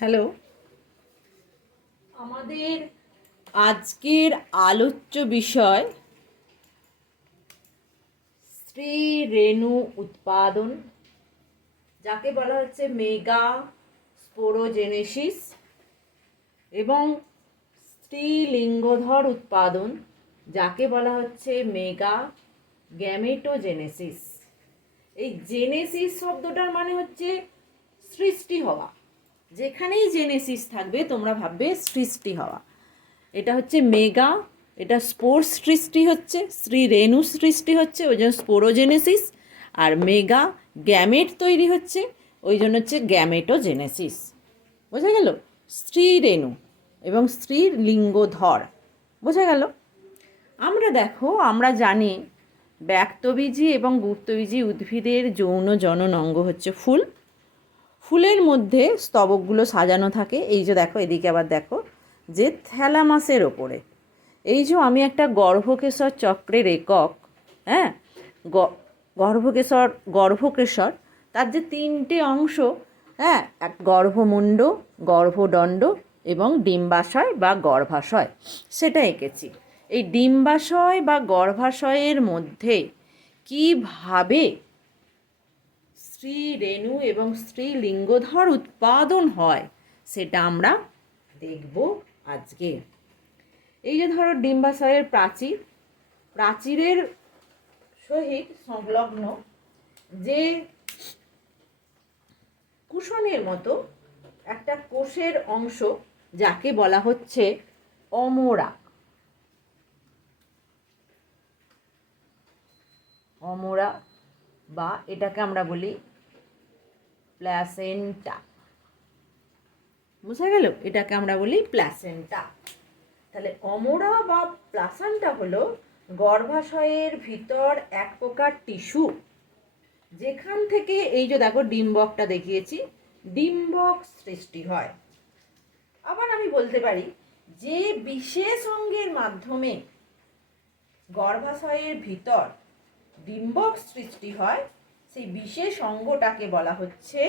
Hello, আমাদের আজকের আলোচ্য বিষয় স্ত্রী রেণু উৎপাদন, যাকে বলা হচ্ছে মেগা স্পোরোজেনেসিস, এবং স্ত্রী লিঙ্গধর উৎপাদন, যাকে বলা হচ্ছে মেগা গ্যামেটোজেনেসিস। এই জেনেসিস শব্দটার মানে হচ্ছে সৃষ্টি হওয়া। যেখানেই জেনেসিস থাকবে তোমরা ভাববে সৃষ্টি হওয়া। এটা হচ্ছে মেগা, এটা স্পোর সৃষ্টি হচ্ছে, স্ত্রী রেণু সৃষ্টি হচ্ছে, ওই জন্য স্পোরোজেনেসিস। আর মেগা গ্যামেট তৈরি হচ্ছে, ওই জন্য হচ্ছে গ্যামেটোজেনেসিস। বোঝা গেল? স্ত্রী রেণু এবং স্ত্রীর লিঙ্গধর। বোঝা গেল? আমরা জানি ব্যক্তবীজী এবং গুপ্তবীজী উদ্ভিদের যৌন জনন অঙ্গ হচ্ছে ফুল। ফুলের মধ্যে স্তবকগুলো সাজানো থাকে। এই যে দেখো, এদিকে আবার দেখো যে থ্যালামাসের ওপরে। এই যে আমি একটা গর্ভকেশর চক্রের একক, হ্যাঁ, গর্ভকেশর তার যে তিনটে অংশ, হ্যাঁ, এক গর্ভমুণ্ড, গর্ভদণ্ড এবং ডিম্বাশয় বা গর্ভাশয়, সেটা এঁকেছি। এই ডিম্বাশয় বা গর্ভাশয়ের মধ্যে কিভাবে স্ত্রী রেণু এবং স্ত্রী লিঙ্গধর উৎপাদন হয় সেটা আমরা দেখব আজকে। এই যে ধরো ডিম্বাশয়ের প্রাচীরের সহিত সংলগ্ন যে কুশনের মতো একটা কোষের অংশ, যাকে বলা হচ্ছে অমরা। অমরা বা এটাকে আমরা বলি প্ল্যাসেন্টা। বুঝা গেল? এটাকে আমরা বলি প্ল্যাসেন্টা। তাহলে অমরা বা প্লাসেন্টা হলো গর্ভাশয়ের ভিতর এক প্রকার টিস্যু, যেখান থেকে এই যে দেখো ডিম্বকটা দেখিয়েছি, ডিম্বক সৃষ্টি হয়। আবার আমি বলতে পারি যে বিশেষ অঙ্গের মাধ্যমে গর্ভাশয়ের ভিতর ডিম্বক সৃষ্টি হয়, সেই বিশেষ অঙ্গটাকে বলা হচ্ছে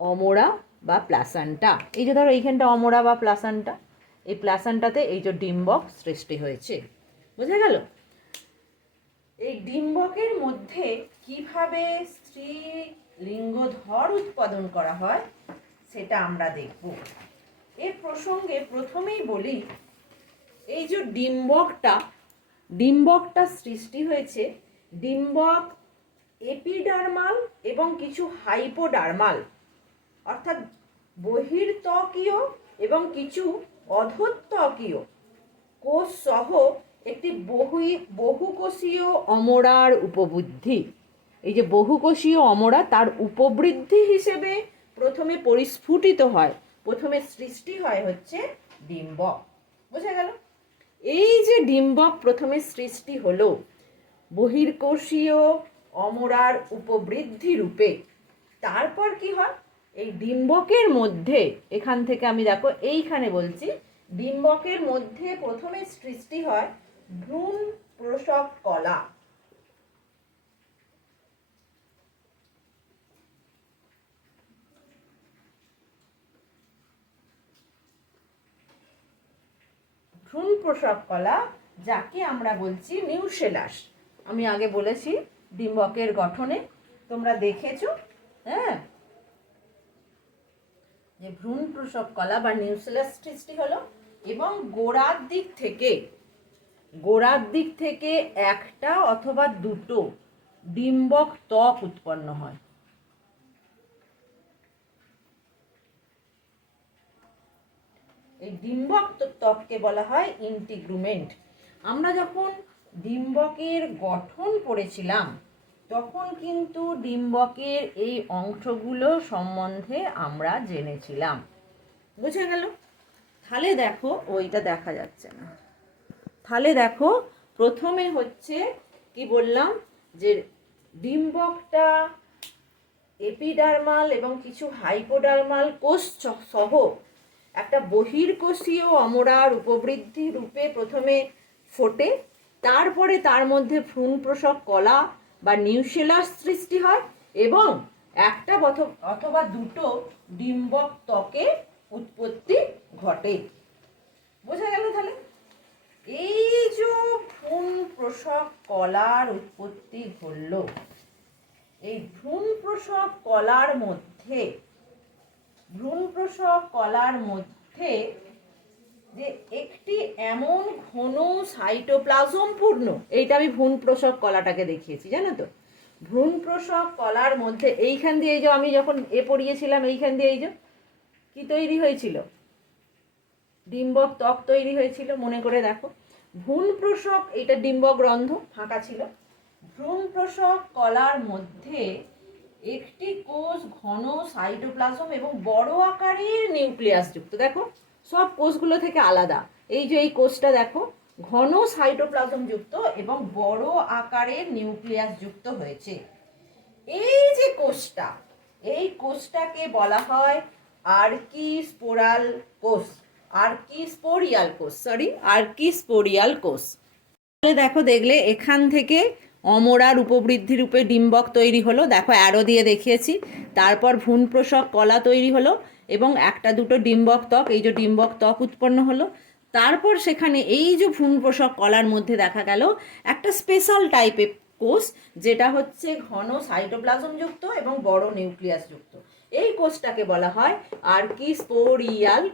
অমরা বা প্লাসেন্টা। এই যে ধরো এইখানটা অমরা বা প্লাসেন্টা, এই প্লাসেন্টাতে এই যে ডিম্বক সৃষ্টি হয়েছে। বোঝা গেল? এই ডিম্বকের মধ্যে কিভাবে স্ত্রী লিঙ্গধর উৎপাদন করা হয় সেটা আমরা দেখব। এর প্রসঙ্গে প্রথমেই বলি, এই যে ডিম্বকটা সৃষ্টি হয়েছে, ডিম্বক এপিডার্মাল এবং কিছু হাইপোডার্মাল, অর্থাৎ বহির্ত্বকীয় এবং কিছু অধোত্বকীয় কোষ সহ একটি বহুকোষীয় অমরার উপবৃদ্ধি। এই যে বহুকোষীয় অমরা, তার উপবৃদ্ধি হিসেবে প্রথমে পরিস্ফুটিত হয়, প্রথমে সৃষ্টি হয় হচ্ছে ডিম্বক। বোঝা গেল? এই যে ডিম্বক প্রথমে সৃষ্টি হলো বহির্কোষীয় অমরার উপবৃদ্ধি রূপে, তারপর কি হয়, এই ডিম্বকের মধ্যে, এখান থেকে আমি দেখো এইখানে বলছি, ডিম্বকের মধ্যে প্রথমে সৃষ্টি হয় ভ্রূণ পোষক কলা। ভ্রূণ পোষক কলা, যাকে আমরা বলছি নিউসেলাস। আমি আগে বলেছি ডিম্বকের গঠনে তোমরা দেখেছো, হ্যাঁ, যে ভ্রূণ পোষক কলা বা নিউসেলাস সৃষ্টি হলো, এবং গোড়ার দিক থেকে একটা অথবা দুটো ডিম্বক ত্বক উৎপন্ন হয়। এই ডিম্বক ত্বককে বলা হয় ইন্টিগ্রুমেন্ট। আমরা যখন ডিম্বকের গঠন পড়েছিলাম তখন কিন্তু ডিম্বকের এই অংশগুলো সম্বন্ধে আমরা জেনেছিলাম। বুঝে গেল? তাহলে দেখো, ওইটা দেখা যাচ্ছে না। তাহলে দেখো, প্রথমে হচ্ছে কি বললাম, যে ডিম্বকটা এপিডার্মাল এবং কিছু হাইপোডার্মাল কোষ সহ একটা বহির্কোষীয় অমরার উপবৃদ্ধি রূপে প্রথমে ফোটে, তারপরে তার মধ্যে ভ্রূণ পোষক কলা বা নিউসেলাস সৃষ্টি হয়, এবং একটা অথবা দুটো ডিম্বক ত্বকে উৎপত্তি ঘটে। বোঝা গেল তাহলে? এই যে ভ্রূণ প্রসব কলার উৎপত্তি হলো, এই ভ্রূণ প্রসব কলার মধ্যে যে একটি এমন ঘন সাইটোপ্লাজম পূর্ণ, এইটা আমি ভ্রূণ প্রসব কলাটাকে দেখিয়েছি, জানো তো? ভ্রূণ প্রসব কলার মধ্যে এইখান দিয়ে, এই যে আমি যখন পড়িয়েছিলাম, এইখান দিয়ে এই যে কি তৈরি হয়েছিল, ডিম্বক ত্বক তৈরি হয়েছিল, মনে করে দেখো। ভ্রূণ প্রসব, এটা ডিম্বক রন্ধ্র ফাঁকা ছিল। ভ্রূণ প্রসব কলার মধ্যে একটি কোষ ঘন সাইটোপ্লাজম এবং বড় আকারের নিউক্লিয়াস যুক্ত। দেখো সব কোষগুলো থেকে আলাদা, এই যে এই কোষটা দেখো ঘন সাইটোপ্লাজম যুক্ত এবং বড় আকারের নিউক্লিয়াস যুক্ত হয়েছে। এই যে কোষটা, এই কোষটাকে বলা হয় আর্কিস্পোরাল কোষ। আর্কিস্পোরিয়াল কোষ। দেখো, দেখলে এখান থেকে অমরার উপবৃদ্ধি রূপে ডিম্বক তৈরি হলো, দেখো অ্যারো দিয়ে দেখিয়েছি। তারপর ভ্রূণ প্রসব কলা তৈরি হলো এবং একটা দুটো ডিম্বক ত্বক, এই যে ডিম্বক ত্বক উৎপন্ন হলো। তারপর সেখানে এই যে ভ্রূণ প্রসব কলার মধ্যে দেখা গেল একটা স্পেশাল টাইপের কোষ, যেটা হচ্ছে ঘন সাইটোপ্লাজম যুক্ত এবং বড় নিউক্লিয়াস যুক্ত। এই কোষটাকে বলা হয় আর্কিস্পোরিয়াল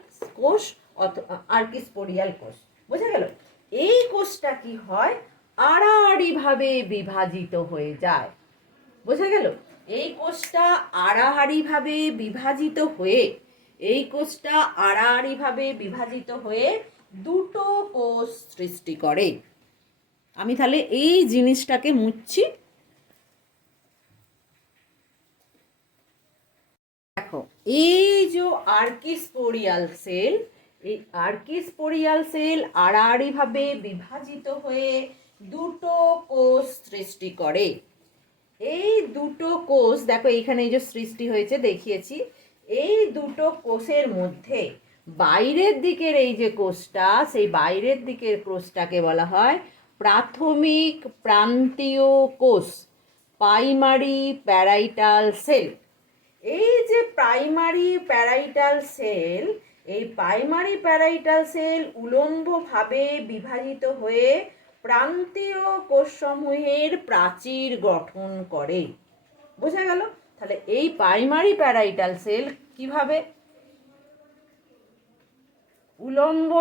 কোষ। বোঝা গেল? এই কোষটা কি হয়, আড়াআড়িভাবে বিভাজিত হয়ে যায়। বোঝা গেল? এই কোষটা আড়াআড়িভাবে বিভাজিত হয়ে দুটো কোষ সৃষ্টি করে। আমি তাহলে এই জিনিসটাকে মুছছি। দেখো, এই যে আর্কিস্পোরিয়াল সেল আড়াআড়িভাবে বিভাজিত হয়ে দুটো কোষ সৃষ্টি করে। এই দুটো কোষ দেখো এইখানে এই যে সৃষ্টি হয়েছে দেখিয়েছি। এই দুটো কোষের মধ্যে বাইরের দিকের এই যে কোষটা, সেই বাইরের দিকের কোষটাকে বলা হয় প্রাথমিক প্রান্তীয় কোষ, প্রাইমারি প্যারাইটাল সেল। এই যে প্রাইমারি প্যারাইটাল সেল উলম্বভাবে বিভাজিত হয়ে প্রান্তীয় কোষসমূহের প্রাচীর গঠন করে। বোঝা গেল? তাহলে এই প্রাইমারি প্যারাইটাল সেল কিভাবে উলম্ব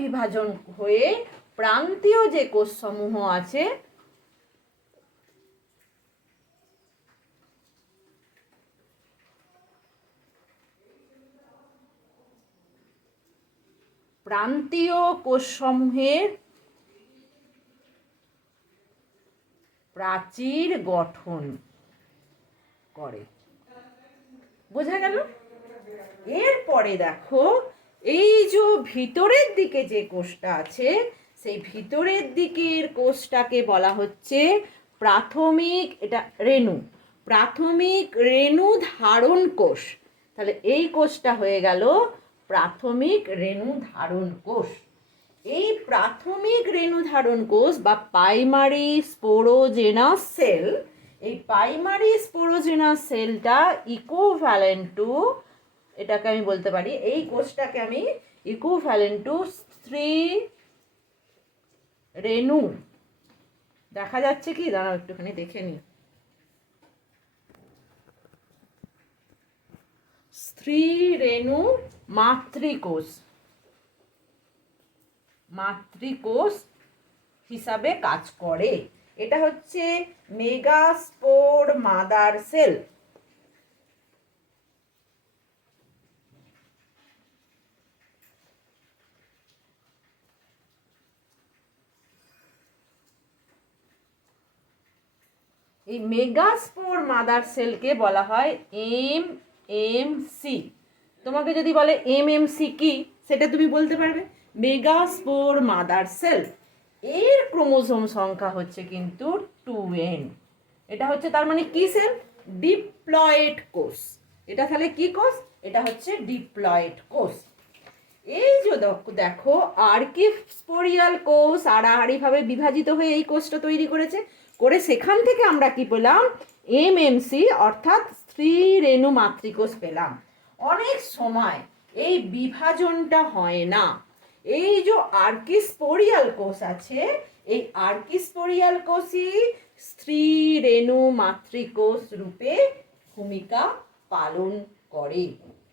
বিভাজন হয়ে প্রান্তীয় যে কোষসমূহ আছে প্রান্তীয় কোষসমূহের প্রাচীর গঠন করে। বোঝা গেল? এরপরে দেখো, এই যে ভিতরের দিকে যে কোষটা আছে, সেই ভিতরের দিকের কোষটাকে বলা হচ্ছে প্রাথমিক রেণু ধারণ কোষ। তাহলে এই কোষটা হয়ে গেল প্রাথমিক রেণু ধারণ কোষ। এই প্রাথমিক রেণু ধারণ কোষ বা প্রাইমারি স্পোরোজেনাস সেল, এই প্রাইমারি স্পোরোজেনাস সেলটা ইকুইভ্যালেন্ট টু, এটাকে আমি বলতে পারি, এই কোষটাকে আমি ইকুইভ্যালেন্ট টু স্ত্রী রেণু। দেখা যাচ্ছে কি? দাঁড়াও একটুখানি দেখে নি। স্ত্রী রেণু মাতৃকোষ হিসাবে কাজ করে। এটা হচ্ছে মেগাস্পোর মাদার সেল। এই মেগাস্পোর মাদার সেলকে বলা হয় MMC। তোমাকে যদি বলে MMC কি, সেটা তুমি বলতে পারবে, মেগাস্পোর মাদার সেল। এর ক্রোমোসোম সংখ্যা হচ্ছে কিন্তু 2n। এটা হচ্ছে তার মানে কি সেল? ডিপ্লয়েড কোষ। এটা তাহলে কি কোষ? এটা হচ্ছে ডিপ্লয়েড কোষ। এই যে দেখো, আর্কিস্পোরিয়াল কোষ আড়াআড়িভাবে বিভাজিত হয়ে এই কোষটা তৈরি করেছে। করে সেখান থেকে আমরা কি পেলাম, এমএমসি অর্থাৎ স্ত্রী রেণু মাতৃকোষ পেলাম। অনেক সময় এই বিভাজনটা হয় না। এই যে আর্কিস্পোরিয়াল কোষ আছে, এই আর্কিস্পোরিয়াল কোষই স্ত্রী রেণু মাতৃকোষ রূপে ভূমিকা পালন করে।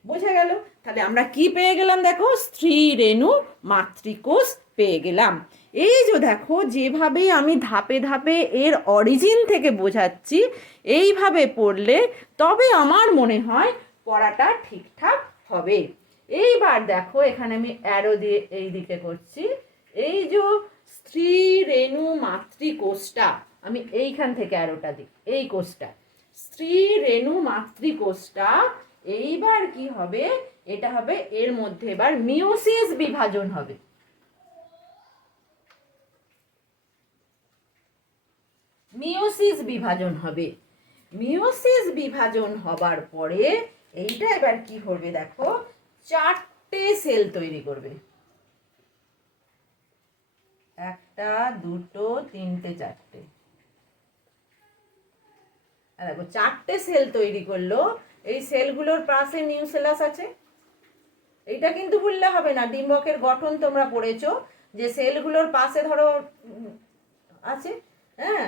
বোঝা গেল? তাহলে আমরা কি পেয়ে গেলাম দেখো, স্ত্রী রেণু মাতৃকোষ পেয়ে গেলাম। এই যে দেখো যেভাবে আমি ধাপে ধাপে এর অরিজিন থেকে বোঝাচ্ছি, এইভাবে পড়লে তবে আমার মনে হয় পড়াটা ঠিকঠাক হবে। এইবার দেখো এখানে আমি অ্যারো দিয়ে এই দিকে করছি। এই যে স্ত্রী রেণু মাতৃকোষটা, আমি এইখান থেকে অ্যারোটা দিই, এই কোষটা স্ত্রী রেণু মাতৃকোষটা এইবার কি হবে, এটা হবে এর মধ্যে এবার মিওসিস বিভাজন হবে। মিওসিস বিভাজন হবে। মিওসিস বিভাজন হবার পরে এইটা এবার কি করবে দেখো, চারটে সেল তৈরি করবে। একটা, দুটো, তিনটে, চারটে। দেখো চারটে সেল তৈরি করলো। এই সেলগুলোর পাশে নিউক্লিয়াস আছে। এইটা কিন্তু ভুললে হবে না, ডিম্বকের গঠন তোমরা পড়েছো যে সেলগুলোর পাশে ধরো আছে, হ্যাঁ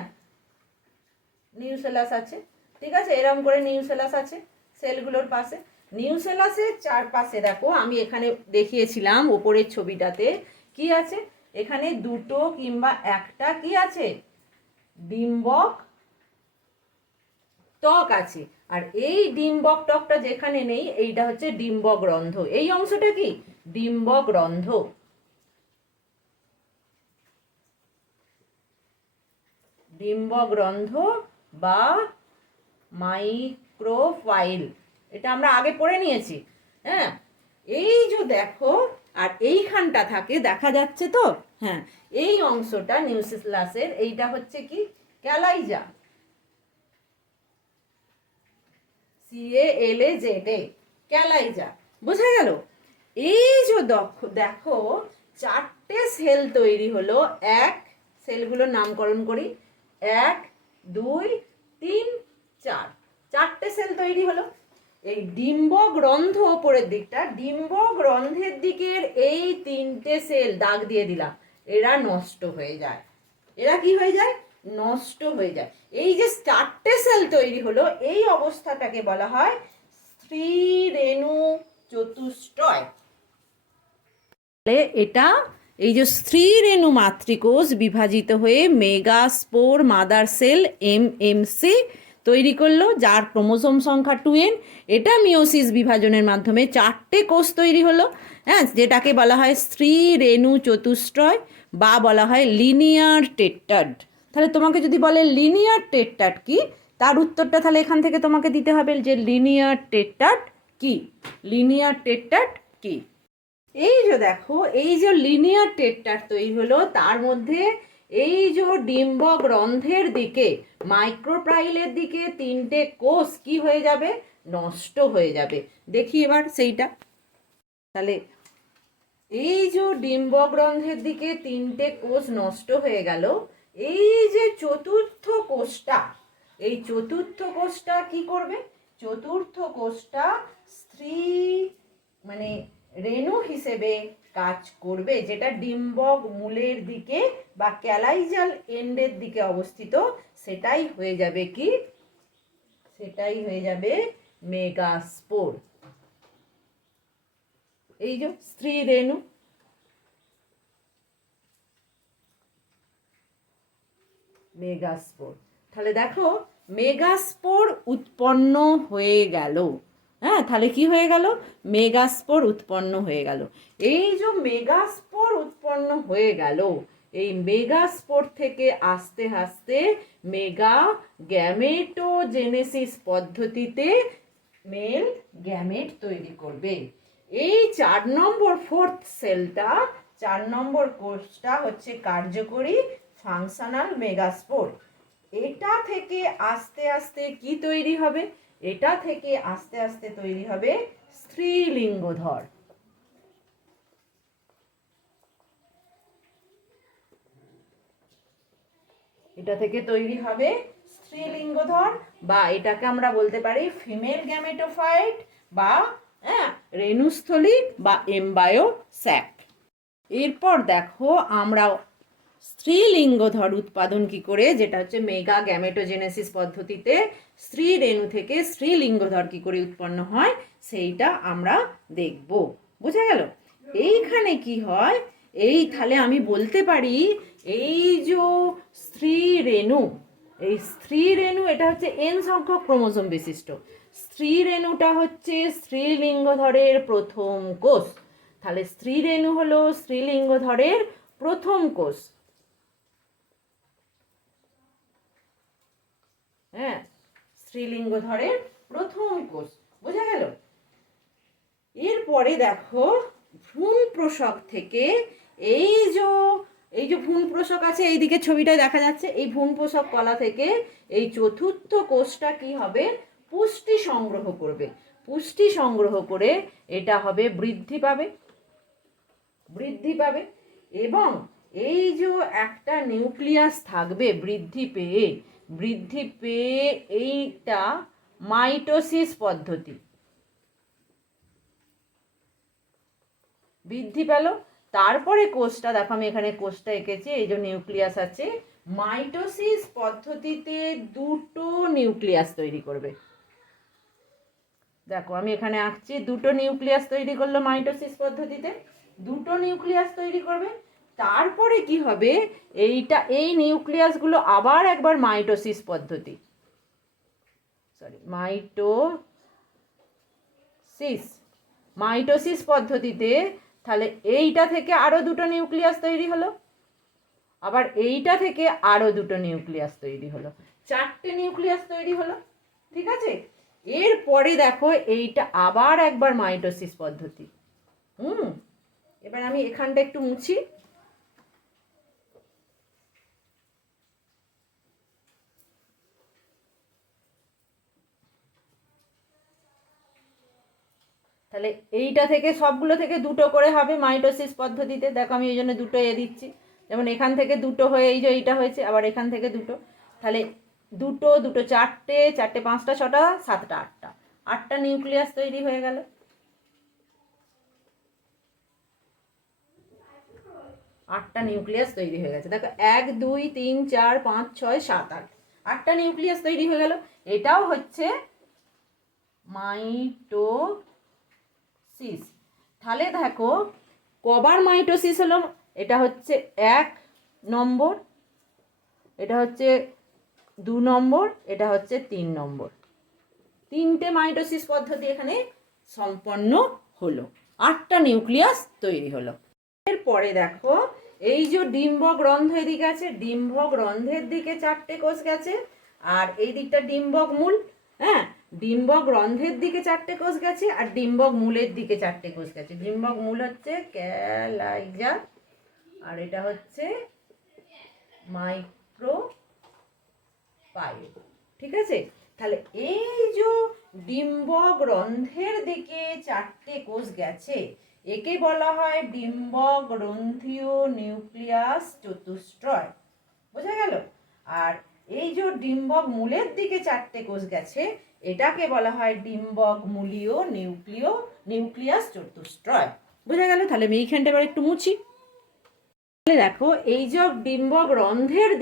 নিউক্লিয়াস আছে, ঠিক আছে, এরকম করে নিউক্লিয়াস আছে সেলগুলোর পাশে। নিউক্লিয়াসের চারপাশে দেখো আমি এখানে দেখিয়েছিলাম উপরের ছবিটাতে কি আছে, এখানে দুটো কিংবা একটা কি আছে, ডিম্বক ত্বক আছে। আর এই ডিম্বক ত্বকটা যেখানে নেই, এইটা হচ্ছে ডিম্বক রন্ধ্র। এই অংশটা কি, ডিম্বক রন্ধ্র। ডিম্বক রন্ধ্র বা মাইক্রোফাইল, এটা আমরা আগে পড়ে নিয়েছি। হ্যাঁ, এই যে দেখো আর এইখানটা থাকে, দেখা যাচ্ছে তো, হ্যাঁ এই অংশটা নিউক্লিয়াসের, এইটা হচ্ছে কি ক্যালাইজা, CALAZA, ক্যালাইজা। বোঝা গেল? এই যে দেখো চারটে সেল তৈরি হলো। এক, সেলগুলোর নামকরণ করি, 1 2 3 4, চারটে সেল তৈরি হলো। এই ডিম্বক রন্ধ্র ওপরের দিকটা, ডিম্বক রন্ধ্রের দিকের এই তিনটে সেল দাগ দিয়ে দিলাম, এরা নষ্ট হয়ে যায়। এরা কি হয়ে যায়, নষ্ট হয়ে যায়। এই যে চারটে সেল তৈরি হলো, এই অবস্থাটাকে বলা হয় স্ত্রী রেণু চতুষ্টয়। এটা এই যে স্ত্রী রেণু মাতৃকোষ বিভাজিত হয়ে মেগাস্পোর মাদার সেল এমএমসি তৈরি করলো, যার ক্রোমোসোম সংখ্যা 2n। এটা মিওসিস বিভাজনের মাধ্যমে চারটে কোষ তৈরি হলো, হ্যাঁ, যেটাকে বলা হয় স্ত্রী রেণু চতুষ্টয় বা বলা হয় লিনিয়ার টেট্রাড। তাহলে তোমাকে যদি বলে লিনিয়ার টেট্রাড কি, তার উত্তরটা তাহলে এখান থেকে তোমাকে দিতে হবে যে লিনিয়ার টেট্রাড কি। লিনিয়ার টেট্রাড কি, এই যে দেখো এই যে লিনিয়ার টেট্রাড তৈরি হলো, তার মধ্যে এই যে ডিম্বক রন্ধ্রের দিকে মাইক্রোপ্রাইলের দিকে তিনটে কোষ কি হয়ে যাবে, নষ্ট হয়ে যাবে। দেখি এবার সেইটা, তাহলে এই যে ডিম্বক রন্ধ্রের দিকে তিনটে কোষ নষ্ট হয়ে গেল। এই যে চতুর্থ কোষটা, এই চতুর্থ কোষটা কি করবে, চতুর্থ কোষটা স্ত্রী মানে রেণু হিসেবে কাজ করবে, যেটা ডিম্বক মূলের দিকে বা ক্যালাইজাল এন্ডের দিকে অবস্থিত। সেটাই হয়ে যাবে কি, সেটাই হয়ে যাবে মেগাস্পোর। এই যে স্ত্রী রেণু, মেগাস্পোর। তাহলে দেখো মেগাস্পোর উৎপন্ন হয়ে গেল। হ্যাঁ, তাহলে কি হয়ে গেল, মেগাস্পোর উৎপন্ন হয়ে গেল। এই যে মেগাস্পোর উৎপন্ন হয়ে গেল, এই মেগাস্পোর থেকে আস্তে আস্তে মেগা গ্যামেটোজেনেসিস পদ্ধতিতে মেল গ্যামেট তৈরি করবে। এই 4 নম্বর ফোর্থ সেলটা, 4 নম্বর কোষটা হচ্ছে কার্যকরী ফাংশনাল মেগাস্পোর। এটা থেকে আস্তে আস্তে কি তৈরি হবে, এটা থেকে আস্তে আস্তে তৈরি হবে স্ত্রীলিঙ্গধর। এটা থেকে তৈরি হবে স্ত্রীলিঙ্গধর, বা এটাকে আমরা বলতে পারি ফিমেল গ্যামেটোফাইট বা রেণুস্থলী বা এমবায়ো স্যাক। এরপর দেখো আমরা স্ত্রীলিঙ্গধর উৎপাদন কি করে, যেটা হচ্ছে মেগা গ্যামেটোজেনেসিস পদ্ধতিতে স্ত্রী রেণু থেকে স্ত্রীলিঙ্গধর কি করে উৎপন্ন হয় সেইটা আমরা দেখব। বোঝা গেল? এইখানে কি হয়, এই তাহলে আমি বলতে পারি এই যে স্ত্রী রেণু, এই স্ত্রী রেণু এটা হচ্ছে এন সংখ্যক ক্রোমোজোম বিশিষ্ট। স্ত্রী রেণুটা হচ্ছে স্ত্রীলিঙ্গধরের প্রথম কোষ। তাহলে স্ত্রী রেণু হলো স্ত্রীলিঙ্গধরের প্রথম কোষ। হ্যাঁ, স্ত্রীলিঙ্গধরের প্রথম কোষ। বোঝা গেল? এরপরে দেখো ভ্রূণ পোষক থেকে এই যে ভ্রূণ পোষক আছে, এইদিকে ছবিটায় দেখা যাচ্ছে, এই ভ্রূণ পোষক কলা থেকে এই চতুর্থ কোষটা কি হবে, পুষ্টি সংগ্রহ করবে। পুষ্টি সংগ্রহ করে এটা হবে বৃদ্ধি পাবে, বৃদ্ধি পাবে। এবং এই যে একটা নিউক্লিয়াস থাকবে বৃদ্ধি পেয়ে এইটা মাইটোসিস পদ্ধতি বৃদ্ধি পেল। তারপরে কোষটা দেখো, আমি এখানে কোষটা এঁকেছি, এই যে নিউক্লিয়াস আছে, মাইটোসিস পদ্ধতিতে দুটো নিউক্লিয়াস তৈরি করবে। দেখো আমি এখানে আঁকছি, দুটো নিউক্লিয়াস তৈরি করলো মাইটোসিস পদ্ধতিতে, দুটো নিউক্লিয়াস তৈরি করবে। তারপরে কি হবে, এই নিউক্লিয়াসগুলো আবার একবার মাইটোসিস পদ্ধতিতে, তাহলে এইটা থেকে আরো দুটো নিউক্লিয়াস তৈরি হলো, আবার এইটা থেকে আরো দুটো নিউক্লিয়াস তৈরি হলো, চারটে নিউক্লিয়াস তৈরি হলো। ঠিক আছে? এরপরে দেখো এইটা আবার একবার মাইটোসিস পদ্ধতি। এবার আমি এখানটা একটু মুছি। তাহলে এইটা থেকে সবগুলো থেকে দুটো করে হবে মাইটোসিস পদ্ধতিতে। দেখো আমি এই জন্য দুটো দিচ্ছি, যেমন এখান থেকে দুটো হয়ে এই যে এইটা হয়েছে, আবার এখান থেকে দুটো, তাহলে দুটো দুটো চারটে, চারটে পাঁচটা ছটা সাতটা আটটা নিউক্লিয়াস তৈরি হয়ে গেল। আটটা নিউক্লিয়াস তৈরি হয়ে গেছে। দেখো 1 2 3 4 5 6 7 8, আটটা নিউক্লিয়াস তৈরি হয়ে গেল। এটাও হচ্ছে মাইটোসিস। তাহলে দেখো কবার মাইটোসিস হলো, এটা হচ্ছে 1 নম্বর, এটা হচ্ছে 2 নম্বর, এটা হচ্ছে 3 নম্বর। তিনটে মাইটোসিস পদ্ধতি এখানে সম্পন্ন হলো, আটটা নিউক্লিয়াস তৈরি হলো। এরপরে দেখো এই যে ডিম্বক রন্ধ্র এদিকে আছে, ডিম্বক রন্ধ্রের দিকে চারটে কোষ গেছে, আর এই দিকটা ডিম্বক মূল। হ্যাঁ, ডিম্বক রন্ধ্রের দিকে চারটে কোষ গেছে, আর ডিম্বক মূলের দিকে চারটে কোষ গেছে। ডিম্বক মূল হচ্ছে ক্যালাইজা, আর এটা হচ্ছে মাইক্রোপাইল। ঠিক আছে? তাহলে এই যে ডিম্বক রন্ধ্রের দিকে চারটে কোষ গেছে, একে বলা হয় ডিম্বক গ্রন্থীয় নিউক্লিয়াস চতুষ্টয়। বোঝা গেল? আর এই যে ডিম্বক মূলের দিকে চারটে কোষ গেছে, এটাকে বলা হয় ডিম্বক মূলীয় নিউক্লিয়াস চতুষ্টয়। বোঝা গেল? তাহলে আমি এইখানটা এবার একটু মুছি। দেখো এই যে ডিম্বক রন্ধ্রের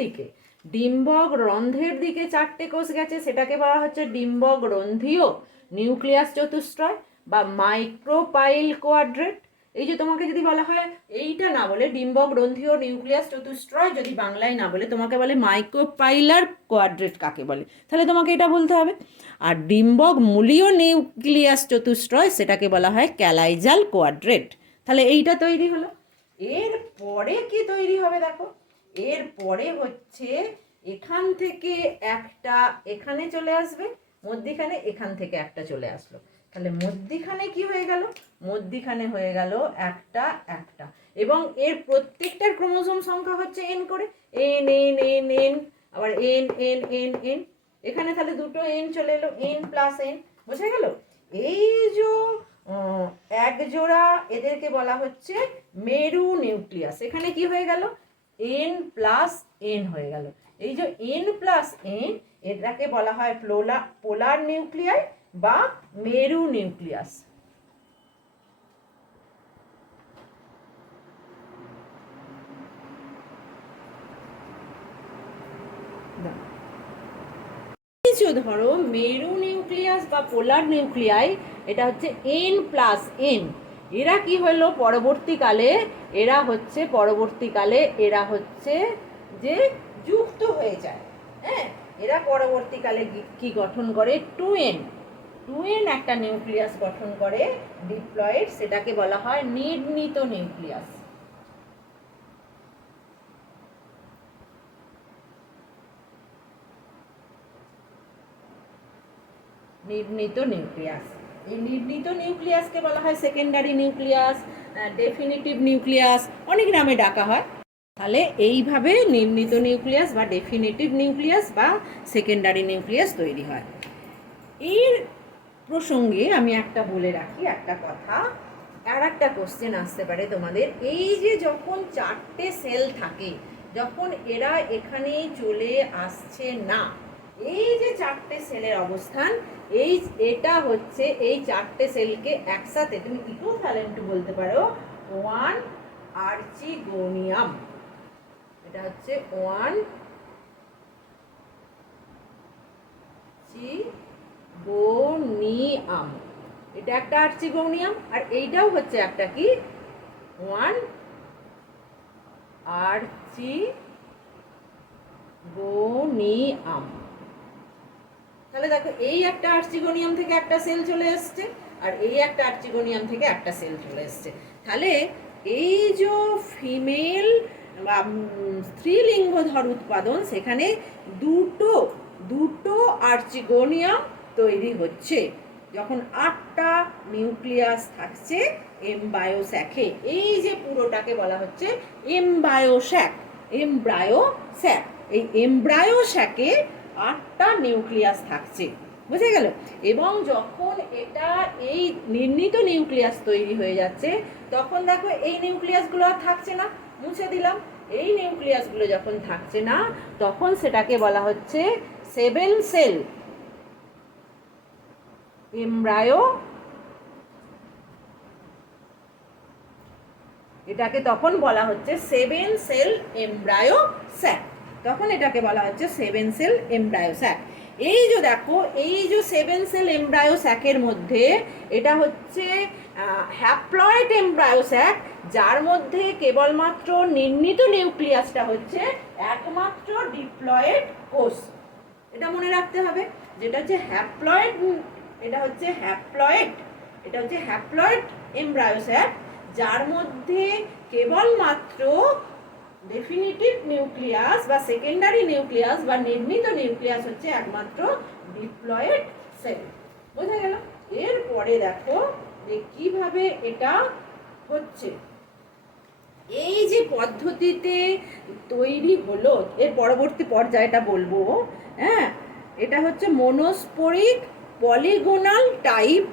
দিকে চারটে কোষ গেছে, সেটাকে বলা হচ্ছে ডিম্বক গ্রন্থীয় নিউক্লিয়াস চতুষ্টয় বা মাইক্রোপাইল কোয়াড্রেট। এই যে তোমাকে যদি বলা হয় এইটা না বলে ডিম্বক গ্রন্থীয় নিউক্লিয়াস চতুষ্টয়, যদি বাংলায় না বলে তোমাকে বলে মাইক্রোপাইলার কোয়াড্রেট কাকে বলে, তাহলে তোমাকে এটা বলতে হবে। আর ডিম্বক মূলীয় নিউক্লিয়াস চতুষ্টয়, সেটাকে বলা হয় ক্যালাইজাল কোয়াড্রেট। তাহলে এইটা তৈরি হলো। এর পরে কি তৈরি হবে দেখো, এর পরে হচ্ছে এখান থেকে একটা এখানে চলে আসবে, মধ্যিখানে এখান থেকে একটা চলে আসলো। তাহলে মধ্যিখানে কি হয়ে গেল, মধ্যিখানে হয়ে গেল একটা, এবং এর প্রত্যেকটার ক্রোমোজোম সংখ্যা হচ্ছে এন করে, এন এন এন এন, আবার এন এন এন এন, এখানে তাহলে দুটো এন চলে এলো, এন প্লাস এন। বোঝা গেল? এই যে এক জোড়া, এদেরকে বলা হচ্ছে মেরু নিউক্লিয়াস। এখানে কি হয়ে গেল, এন প্লাস এন হয়ে গেল। এই যে N+N এটাকে বলা হয় পোলার নিউক্লিয়াই বা মেরু নিউক্লিয়াস। ধরো মেরু নিউক্লিয়াস বা পোলার নিউক্লিয়াই, এটা হচ্ছে N+N। এরা কি হলো পরবর্তীকালে, এরা হচ্ছে যে যুক্ত হয়ে যায়। হ্যাঁ, এরা পরবর্তীকালে কি গঠন করে, 2N একটা নিউক্লিয়াস গঠন করে ডিপ্লয়েড, সেটাকে বলা হয় নির্ণীত নিউক্লিয়াস। নির্ণীত নিউক্লিয়াস, এই নির্ণীত নিউক্লিয়াসকে বলা হয় সেকেন্ডারি নিউক্লিয়াস, ডেফিনিটিভ নিউক্লিয়াস, অনেক নামে ডাকা হয়। তাহলে এইভাবে নির্ণীত নিউক্লিয়াস বা ডেফিনিটিভ নিউক্লিয়াস বা সেকেন্ডারি নিউক্লিয়াস তৈরি হয়। এর প্রসঙ্গে আমি একটা বলে রাখি একটা কথা, আর একটা কোশ্চেন আসতে পারে তোমাদের, এই যে যখন 4টে সেল থাকে, যখন এরা এখানে চলে আসছে না, এই যে 4টে সেলের অবস্থান, এটা হচ্ছে এই 4টে সেলকে একসাথে তুমি ইকোভ্যালেন্ট বলতে পারো 1 আর্চিগোনিয়াম। এটা হচ্ছে 1 আর্চিগোনিয়াম, এটা একটা আর্চিগোনিয়াম, আর এইটাও হচ্ছে একটা কি 1 আর্চিগোনিয়াম। তাহলে দেখো এই একটা আর্চিগোনিয়াম থেকে একটা সেল চলে এসছে, আর এই একটা আর্চিগোনিয়াম থেকে একটা সেল চলে এসছে। তাহলে এই যে ফিমেল বা স্ত্রীলিঙ্গধর উৎপাদন, সেখানে দুটো আর্চিগোনিয়াম তৈরি হচ্ছে যখন 8টা নিউক্লিয়াস থাকছে এমব্রায়ো স্যাকে। এই যে পুরোটাকে বলা হচ্ছে এমব্রায়ো স্যাক। এই এমব্রায়ো স্যাকে 8টা নিউক্লিয়াস থাকছে, বুঝে গেল? এবং যখন এটা এই নির্ণীত নিউক্লিয়াস তৈরি হয়ে যাচ্ছে, তখন দেখো এই নিউক্লিয়াসগুলো আর থাকছে না, মুছে দিলাম। এই নিউক্লিয়াসগুলো যখন থাকছে না, তখন সেটাকে বলা হচ্ছে 7 সেল এমব্রায়ো, এটাকে তখন বলা হচ্ছে 7 সেল এমব্রায়ো স্যাক। তখন এটাকে বলা হচ্ছে 7 সেল এমব্রায়ো স্যাক। এই যে দেখো, এই যে 7 সেল এমব্রায়ো স্যাকের মধ্যে এটা হচ্ছে হ্যাপ্লয়েড এমব্রায়ো স্যাক, যার মধ্যে কেবলমাত্র নির্ণীত নিউক্লিয়াসটা হচ্ছে একমাত্র ডিপ্লয়েড কোষ। এটা মনে রাখতে হবে, যেটা হচ্ছে হ্যাপ্লয়েড, এটা হচ্ছে হ্যাপ্লয়েড এমব্রায়ো স্যাক, যার মধ্যে কেবলমাত্র ডেফিনিটিভ নিউক্লিয়াস বা সেকেন্ডারি নিউক্লিয়াস বা নির্ণীত নিউক্লিয়াস হচ্ছে একমাত্র ডিপ্লয়েড সেল। বোঝা গেল? এরপরে দেখো যে কিভাবে এটা হচ্ছে। এই যে পদ্ধতিতে তৈরি হলো, এর পরবর্তী পর্যায়টা বলবো। হ্যাঁ, এটা হচ্ছে মনোস্পোরিক পলিগোনাল টাইপ।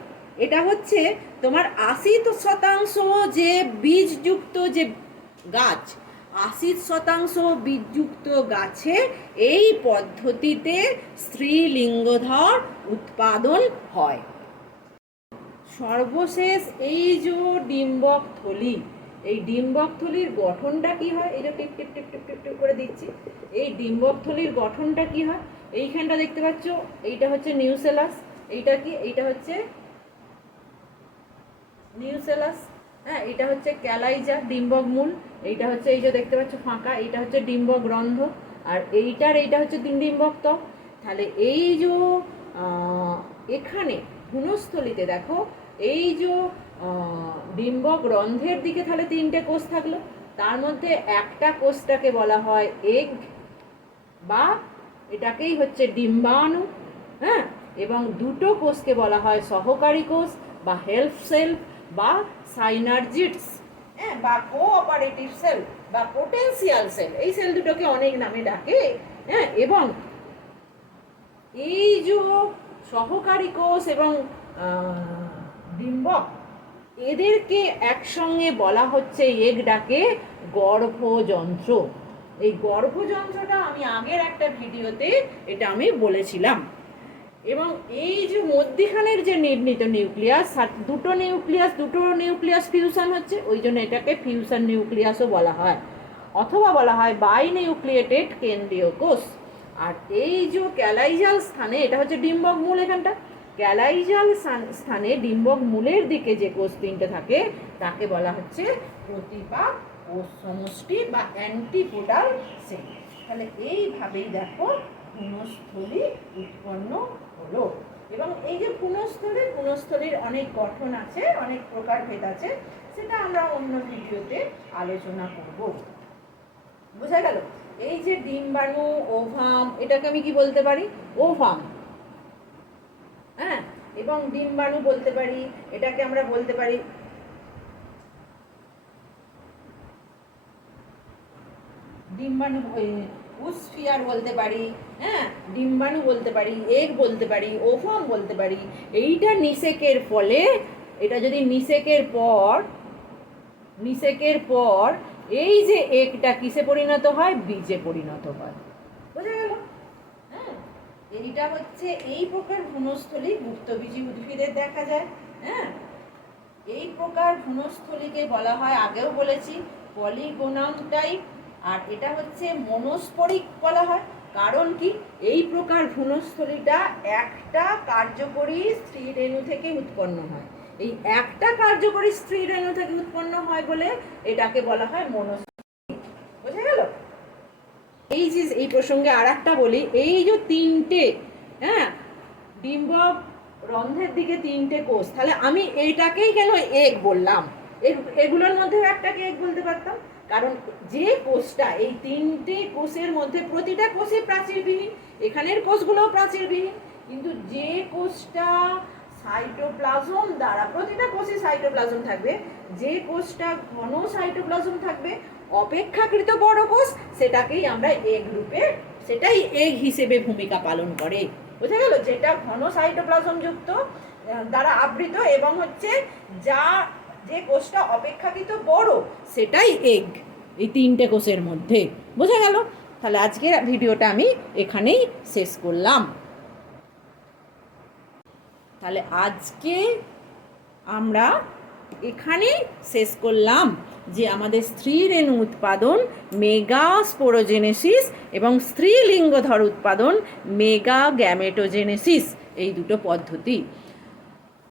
এটা হচ্ছে তোমার 80% যে বীজযুক্ত যে গাছ, 80% বীজযুক্ত গাছে এই পদ্ধতিতে স্ত্রীলিঙ্গধর উৎপাদন হয়। সর্বশেষ এই যে ডিম্বক থলি, এই ডিম্বক থলির গঠনটা কি হয়, এই যে টিপ টিপ টিপ টিপ টিপ টিপ করে দিচ্ছি, এই ডিম্বক থলির গঠনটা কি হয়, এইখানটা দেখতে পাচ্ছ, এইটা হচ্ছে নিউসেলাস, এইটা কি, এইটা হচ্ছে নিউসেলাস। হ্যাঁ, এটা হচ্ছে ক্যালাইজা, ডিম্বক মূল। এইটা হচ্ছে এই যে দেখতে পাচ্ছ ফাঁকা, এইটা হচ্ছে ডিম্বক রন্ধ্র, আর এইটা হচ্ছে ডিম্বক ত্বক। তাহলে এই যে এখানে ভ্রূণস্থলিতে দেখো, এই যে ডিম্বক রন্ধ্রের দিকে তাহলে 3টে কোষ থাকলো, তার মধ্যে একটা কোষটাকে বলা হয় এগ বা এটাকেই হচ্ছে ডিম্বাণু। হ্যাঁ, এবং দুটো কোষকে বলা হয় সহকারী কোষ বা হেল্প সেল বা সাইনার্জিটস, হ্যাঁ, বা কোঅপারেটিভ সেল বা পোটেনশিয়াল সেল। এই সেল দুটোকে অনেক নামে ডাকে। হ্যাঁ, এবং এই যে সহকারী কোষ এবং ডিম্বক, এদেরকে একসঙ্গে বলা হচ্ছে, এগ ডাকে গর্ভযন্ত্র। এই গর্ভযন্ত্রটা আমি আগের একটা ভিডিওতে এটা আমি বলেছিলাম। এবং এই যে মধ্যিখানের যে নির্মিত নিউক্লিয়াস, দুটো নিউক্লিয়াস ফিউশন হচ্ছে, ওই জন্য এটাকে ফিউশন নিউক্লিয়াসও বলা হয়, অথবা বলা হয় বাই নিউক্লিয়েটেড কেন্দ্রীয় কোষ। আর এই যে ক্যালাইজাল স্থানে, এটা হচ্ছে ডিম্বক মূল, এখানটা ক্যালাইজাল স্থানে ডিম্বক মূলের দিকে যে কোষ তিনটে থাকে তাকে বলা হচ্ছে প্রতিপাক কোষ সমষ্টি বা অ্যান্টিপোডাল সেল। তাহলে এইভাবেই দেখো ভ্রূণস্থলী উৎপন্ন হলো। এবং এই যে ভ্রূণস্থলীর অনেক গঠন আছে, অনেক প্রকারভেদ আছে, সেটা আমরা অন্য ভিডিওতে আলোচনা করব। বোঝা গেল? এই যে ডিম্বাণু, ওভাম, এটাকে আমি কি বলতে পারি? ওভাম। হ্যাঁ, এবং ডিম্বাণু বলতে পারি, এটাকে আমরা বলতে পারি ডিম্বাণু, উস্ফিয়ার বলতে পারি, হ্যাঁ, ডিম্বাণু বলতে পারি, এগ বলতে পারি, ওভাম বলতে পারি। এইটা নিষেকের ফলে, এটা যদি নিষেকের পর এই যে এগটা কিসে পরিণত হয়? বীজে পরিণত হয়। বোঝা গেল? হ্যাঁ, এইটা হচ্ছে এই প্রকার ভ্রূণস্থলী গুপ্তবীজী উদ্ভিদের দেখা যায়। হ্যাঁ, এই প্রকার ভ্রূণস্থলীকে বলা হয়, আগেও বলেছি, পলিগোনাম টাইপ। আর এটা হচ্ছে মনোস্পরিক বলা হয়। কারণ কি? এই প্রকার ভ্রূণস্থলীটা একটা কার্যকরী স্ত্রী রেণু থেকে উৎপন্ন হয়। এই একটা কার্যকরী স্ত্রী রেণু থেকে উৎপন্ন হয় বলে এটাকে বলা হয় মনোস্পরিক। বোঝা গেল? এই প্রসঙ্গে আর একটা বলি, এই যে তিনটে, হ্যাঁ, ডিম্বক রন্ধ্রের দিকে তিনটে কোষ, তাহলে আমি এইটাকেই কেন এগ বললাম? এগুলোর মধ্যে একটাকে এগ বলতে পারতাম, কারণ যে কোষটা, এই তিনটে কোষের মধ্যে প্রতিটা কোষই প্রাচীরবিহীন, এখানের কোষগুলোও প্রাচীরবিহীন, কিন্তু যে কোষটা সাইটোপ্লাজম দ্বারা, প্রতিটা কোষে সাইটোপ্লাজম থাকবে, যে কোষটা ঘন সাইটোপ্লাজম থাকবে, অপেক্ষাকৃত বড় কোষ, সেটাকেই আমরা এগ রূপে, সেটাই এগ হিসেবে ভূমিকা পালন করে। বোঝা গেল? যেটা ঘন সাইটোপ্লাজম যুক্ত দ্বারা আবৃত এবং হচ্ছে যে কোষটা অপেক্ষাকৃত বড়, সেটাই এগ, এই তিনটে কোষের মধ্যে। বোঝা গেল? তাহলে আজকের ভিডিওটা আমি এখানেই শেষ করলাম। তাহলে আজকে আমরা এখানে শেষ করলাম যে আমাদের স্ত্রী রেণু উৎপাদন মেগা স্পোরোজেনেসিস এবং স্ত্রীলিঙ্গধর উৎপাদন মেগা গ্যামেটোজেনেসিস, এই দুটো পদ্ধতি।